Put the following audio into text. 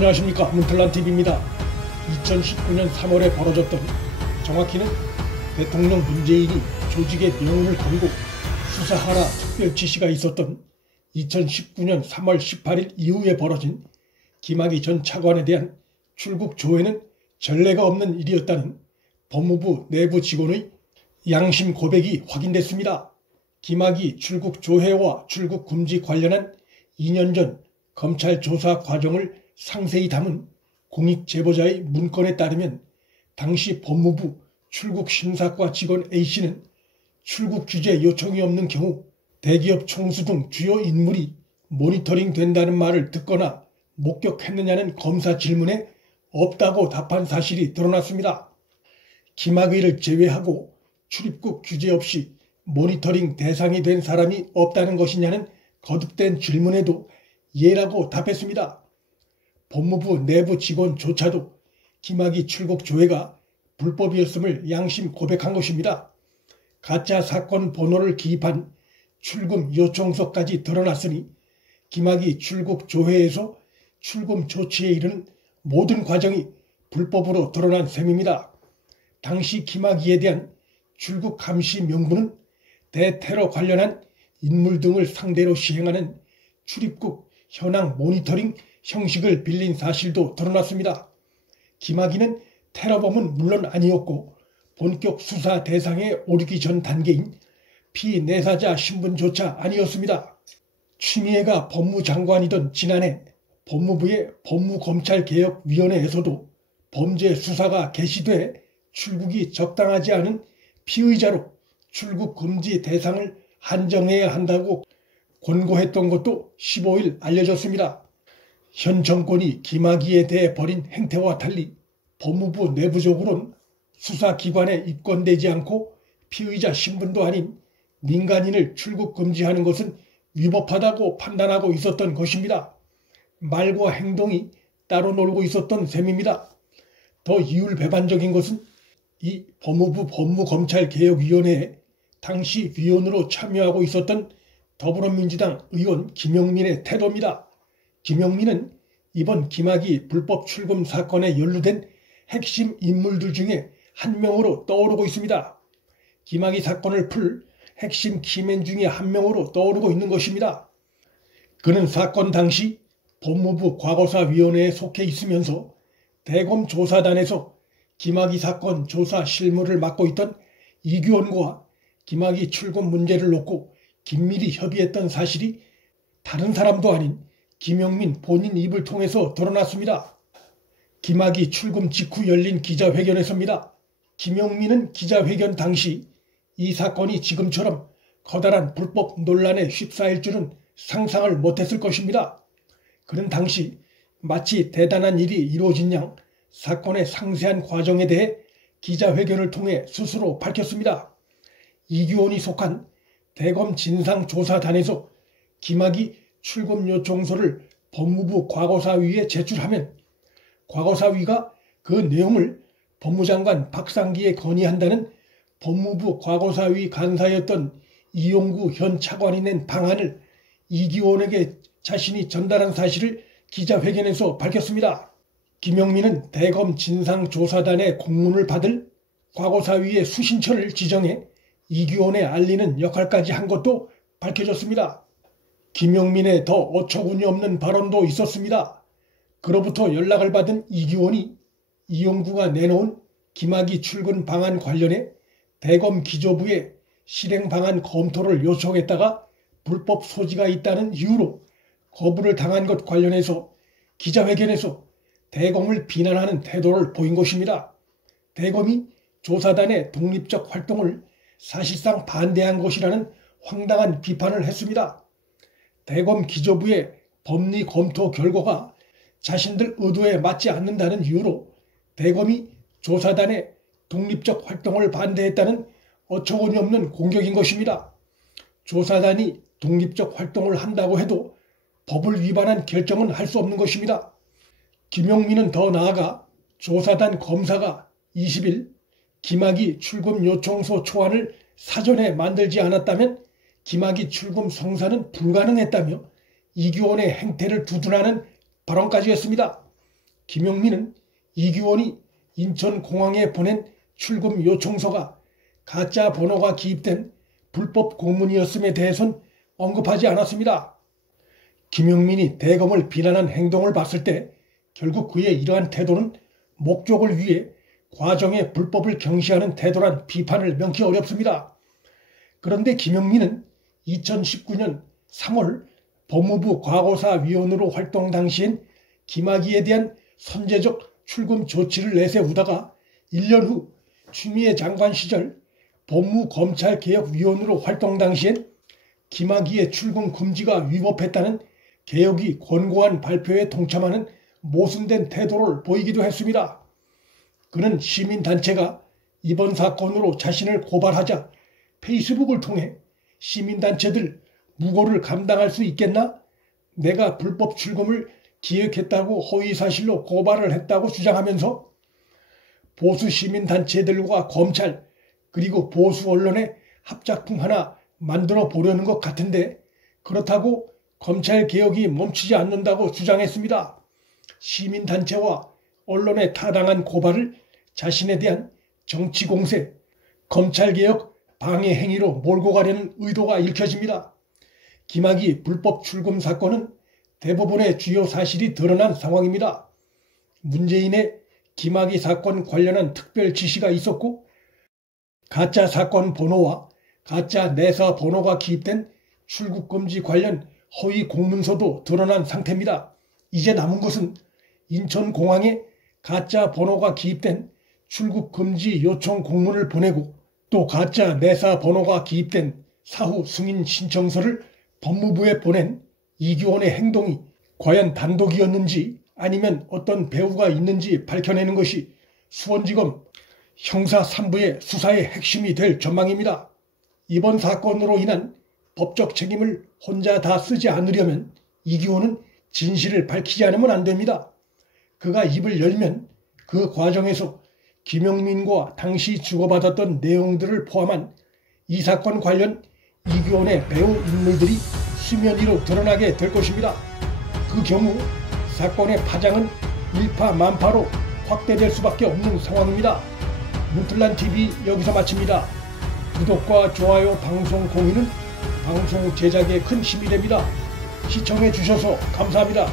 안녕하십니까, 문틀란TV입니다. 2019년 3월에 벌어졌던, 정확히는 대통령 문재인이 조직의 명운을 걸고 수사하라 특별 지시가 있었던 2019년 3월 18일 이후에 벌어진 김학의 전 차관에 대한 출국 조회는 전례가 없는 일이었다는 법무부 내부 직원의 양심 고백이 확인됐습니다. 김학의 출국 조회와 출국 금지 관련한 2년 전 검찰 조사 과정을 상세히 담은 공익제보자의 문건에 따르면 당시 법무부 출국심사과 직원 A씨는 출국 규제 요청이 없는 경우 대기업 총수 등 주요 인물이 모니터링 된다는 말을 듣거나 목격했느냐는 검사 질문에 없다고 답한 사실이 드러났습니다. 김학의를 제외하고 출입국 규제 없이 모니터링 대상이 된 사람이 없다는 것이냐는 거듭된 질문에도 예라고 답했습니다. 법무부 내부 직원조차도 김학의 출국 조회가 불법이었음을 양심 고백한 것입니다. 가짜 사건 번호를 기입한 출금 요청서까지 드러났으니 김학의 출국 조회에서 출금 조치에 이르는 모든 과정이 불법으로 드러난 셈입니다. 당시 김학의에 대한 출국 감시 명분은 대테러 관련한 인물 등을 상대로 시행하는 출입국 현황 모니터링 형식을 빌린 사실도 드러났습니다. 김학의는 테러범은 물론 아니었고 본격 수사 대상에 오르기 전 단계인 피내사자 신분조차 아니었습니다. 추미애가 법무장관이던 지난해 법무부의 법무검찰개혁위원회에서도 범죄 수사가 개시돼 출국이 적당하지 않은 피의자로 출국 금지 대상을 한정해야 한다고 권고했던 것도 15일 알려졌습니다. 현 정권이 김학의에 대해 벌인 행태와 달리 법무부 내부적으로는 수사기관에 입건되지 않고 피의자 신분도 아닌 민간인을 출국 금지하는 것은 위법하다고 판단하고 있었던 것입니다. 말과 행동이 따로 놀고 있었던 셈입니다. 더 이율배반적인 것은 이 법무부 법무검찰개혁위원회에 당시 위원으로 참여하고 있었던 더불어민주당 의원 김용민의 태도입니다. 김용민은 이번 김학의 불법 출금 사건에 연루된 핵심 인물들 중에 한 명으로 떠오르고 있습니다. 김학의 사건을 풀 핵심 키맨 중에 한 명으로 떠오르고 있는 것입니다. 그는 사건 당시 법무부 과거사위원회에 속해 있으면서 대검 조사단에서 김학의 사건 조사 실무를 맡고 있던 이규원과 김학의 출금 문제를 놓고 긴밀히 협의했던 사실이 다른 사람도 아닌 김용민 본인 입을 통해서 드러났습니다. 김학의 출금 직후 열린 기자회견에서입니다. 김용민은 기자회견 당시 이 사건이 지금처럼 커다란 불법 논란에 휩싸일 줄은 상상을 못했을 것입니다. 그는 당시 마치 대단한 일이 이루어진 양 사건의 상세한 과정에 대해 기자회견을 통해 스스로 밝혔습니다. 이규원이 속한 대검 진상조사단에서 김학의 출금 요청서를 법무부 과거사위에 제출하면 과거사위가 그 내용을 법무장관 박상기에 건의한다는 법무부 과거사위 간사였던 이용구 현 차관이 낸 방안을 이규원에게 자신이 전달한 사실을 기자회견에서 밝혔습니다. 김용민은 대검 진상조사단의 공문을 받을 과거사위의 수신처를 지정해 이규원에 알리는 역할까지 한 것도 밝혀졌습니다. 김용민의 더 어처구니 없는 발언도 있었습니다. 그로부터 연락을 받은 이규원이 이용구가 내놓은 김학의 출근 방안 관련해 대검 기조부에 실행 방안 검토를 요청했다가 불법 소지가 있다는 이유로 거부를 당한 것 관련해서 기자회견에서 대검을 비난하는 태도를 보인 것입니다. 대검이 조사단의 독립적 활동을 사실상 반대한 것이라는 황당한 비판을 했습니다. 대검 기조부의 법리 검토 결과가 자신들 의도에 맞지 않는다는 이유로 대검이 조사단의 독립적 활동을 반대했다는 어처구니 없는 공격인 것입니다. 조사단이 독립적 활동을 한다고 해도 법을 위반한 결정은 할 수 없는 것입니다. 김용민은 더 나아가 조사단 검사가 20일 김학의 출금 요청서 초안을 사전에 만들지 않았다면 김학의 출금 성사는 불가능했다며 이규원의 행태를 두둔하는 발언까지 했습니다. 김용민은 이규원이 인천공항에 보낸 출금 요청서가 가짜 번호가 기입된 불법 공문이었음에 대해선 언급하지 않았습니다. 김용민이 대검을 비난한 행동을 봤을 때 결국 그의 이러한 태도는 목적을 위해 과정의 불법을 경시하는 태도란 비판을 명키 어렵습니다. 그런데 김용민은 2019년 3월 법무부 과거사위원으로 활동 당시엔 김학의에 대한 선제적 출금 조치를 내세우다가 1년 후 추미애 장관 시절 법무검찰개혁위원으로 활동 당시엔 김학의의 출금 금지가 위법했다는 개혁이 권고한 발표에 동참하는 모순된 태도를 보이기도 했습니다. 그는 시민단체가 이번 사건으로 자신을 고발하자 페이스북을 통해 시민단체들 무고를 감당할 수 있겠나? 내가 불법 출금을 기획했다고 허위사실로 고발을 했다고 주장하면서 보수 시민단체들과 검찰 그리고 보수 언론의 합작품 하나 만들어 보려는 것 같은데 그렇다고 검찰개혁이 멈추지 않는다고 주장했습니다. 시민단체와 언론의 타당한 고발을 자신에 대한 정치공세, 검찰개혁 방해 행위로 몰고 가려는 의도가 읽혀집니다. 김학의 불법 출금 사건은 대부분의 주요 사실이 드러난 상황입니다. 문재인의 김학의 사건 관련한 특별 지시가 있었고 가짜 사건 번호와 가짜 내사 번호가 기입된 출국금지 관련 허위 공문서도 드러난 상태입니다. 이제 남은 것은 인천공항에 가짜 번호가 기입된 출국금지 요청 공문을 보내고 또 가짜 내사 번호가 기입된 사후 승인 신청서를 법무부에 보낸 이규원의 행동이 과연 단독이었는지 아니면 어떤 배후가 있는지 밝혀내는 것이 수원지검 형사 3부의 수사의 핵심이 될 전망입니다. 이번 사건으로 인한 법적 책임을 혼자 다 쓰지 않으려면 이규원은 진실을 밝히지 않으면 안 됩니다. 그가 입을 열면 그 과정에서 김용민과 당시 주고받았던 내용들을 포함한 이 사건 관련 이규원의 배후 인물들이 수면 위로 드러나게 될 것입니다. 그 경우 사건의 파장은 일파만파로 확대될 수밖에 없는 상황입니다. 문틀란TV 여기서 마칩니다. 구독과 좋아요, 방송 공유는 방송 제작에 큰 힘이 됩니다. 시청해 주셔서 감사합니다.